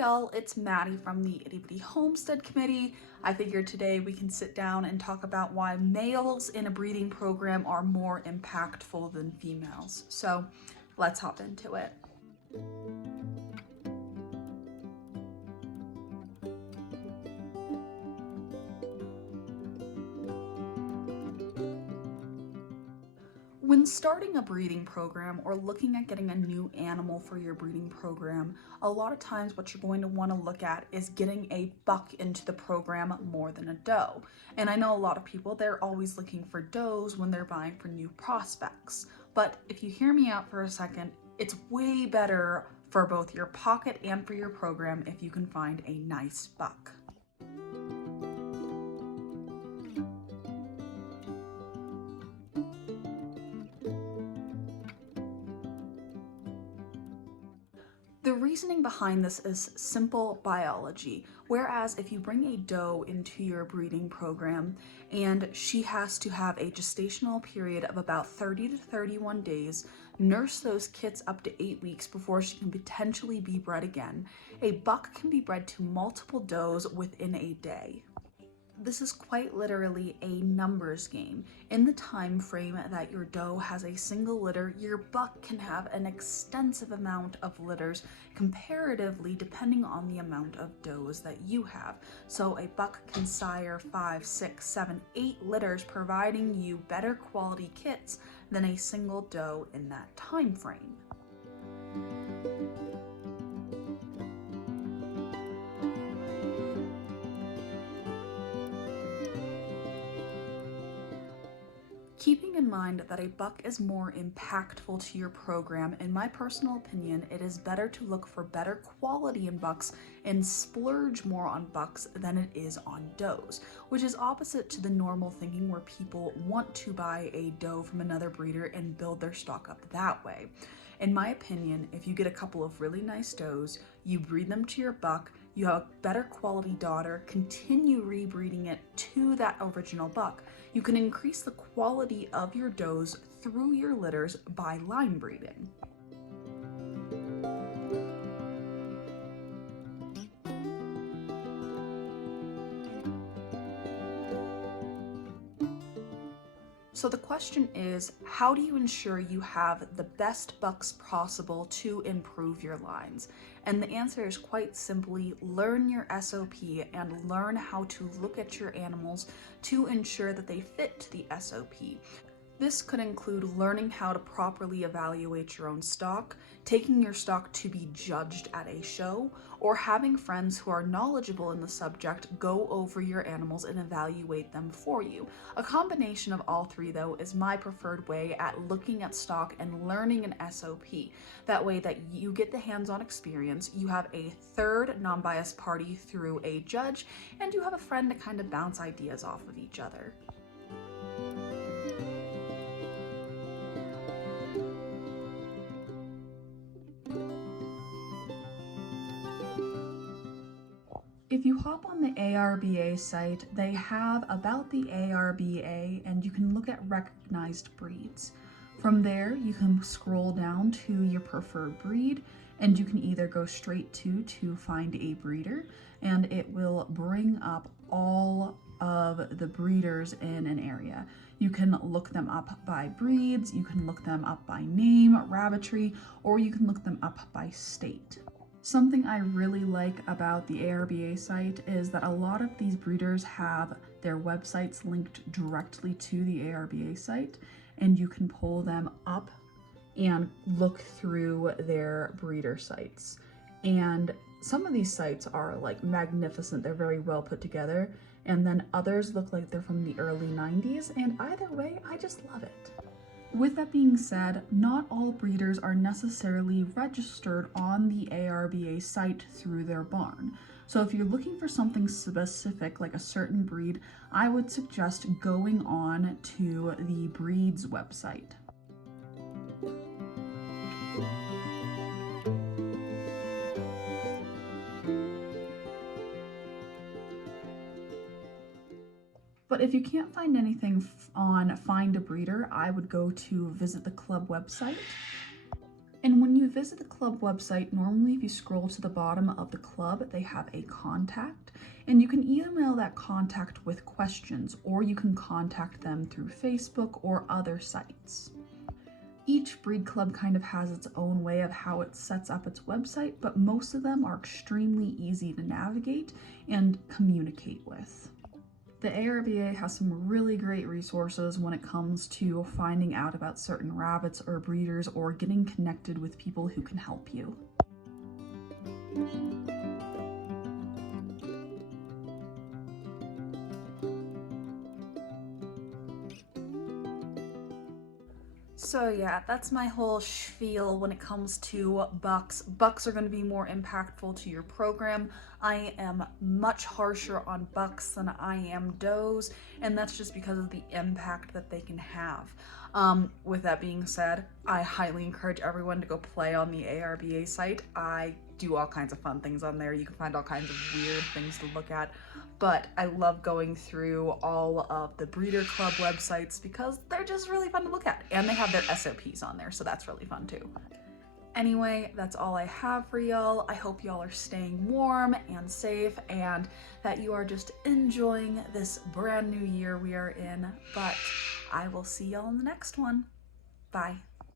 y'all, it's Maddie from the Itty Bitty Homestead Committee. I figured today we can sit down and talk about why males in a breeding program are more impactful than females. So let's hop into it. When starting a breeding program or looking at getting a new animal for your breeding program, a lot of times what you're going to want to look at is getting a buck into the program more than a doe. And I know a lot of people, they're always looking for does when they're buying for new prospects. But if you hear me out for a second, it's way better for both your pocket and for your program if you can find a nice buck. The reasoning behind this is simple biology, whereas if you bring a doe into your breeding program and she has to have a gestational period of about 30 to 31 days, nurse those kits up to 8 weeks before she can potentially be bred again, a buck can be bred to multiple does within a day. This is quite literally a numbers game. In the time frame that your doe has a single litter, your buck can have an extensive amount of litters comparatively depending on the amount of does that you have. So a buck can sire 5, 6, 7, 8 litters, providing you better quality kits than a single doe in that time frame. Keeping in mind that a buck is more impactful to your program, in my personal opinion, it is better to look for better quality in bucks and splurge more on bucks than it is on does, which is opposite to the normal thinking where people want to buy a doe from another breeder and build their stock up that way. In my opinion, if you get a couple of really nice does, you breed them to your buck, you have a better quality daughter, continue rebreeding it to that original buck, you can increase the quality of your does through your litters by line breeding. So the question is, how do you ensure you have the best bucks possible to improve your lines? And the answer is quite simply, learn your SOP and learn how to look at your animals to ensure that they fit to the SOP. This could include learning how to properly evaluate your own stock, taking your stock to be judged at a show, or having friends who are knowledgeable in the subject go over your animals and evaluate them for you. A combination of all three, though, is my preferred way at looking at stock and learning an SOP. That way that you get the hands-on experience, you have a third non-biased party through a judge, and you have a friend to kind of bounce ideas off of each other. If you hop on the ARBA site, they have about the ARBA and you can look at recognized breeds. From there, you can scroll down to your preferred breed and you can either go straight to find a breeder, and it will bring up all of the breeders in an area. You can look them up by breeds, you can look them up by name, rabbitry, or you can look them up by state. Something I really like about the ARBA site is that a lot of these breeders have their websites linked directly to the ARBA site, and you can pull them up and look through their breeder sites. And some of these sites are like magnificent, they're very well put together, and then others look like they're from the early 90s, and either way, I just love it. With that being said, not all breeders are necessarily registered on the ARBA site through their barn. So if you're looking for something specific, like a certain breed, I would suggest going on to the breed's website. But if you can't find anything on Find a Breeder, I would go to Visit the Club website. And when you you visit the club website, normally if you scroll to the bottom of the club, they have a contact, and you can email that contact with questions, or you can contact them through Facebook or other sites. Each breed club kind of has its own way of how it sets up its website, but most of them are extremely easy to navigate and communicate with. The ARBA has some really great resources when it comes to finding out about certain rabbits or breeders or getting connected with people who can help you. So yeah, that's my whole spiel when it comes to bucks. Bucks are going to be more impactful to your program. I am much harsher on bucks than I am does, and that's just because of the impact that they can have. With that being said, I highly encourage everyone to go play on the ARBA site. I do all kinds of fun things on there. You can find all kinds of weird things to look at, but I love going through all of the breeder club websites because they're just really fun to look at, and they have their SOPs on there, so that's really fun too. Anyway, that's all I have for y'all. I hope y'all are staying warm and safe and that you are just enjoying this brand new year we are in, but I will see y'all in the next one. Bye.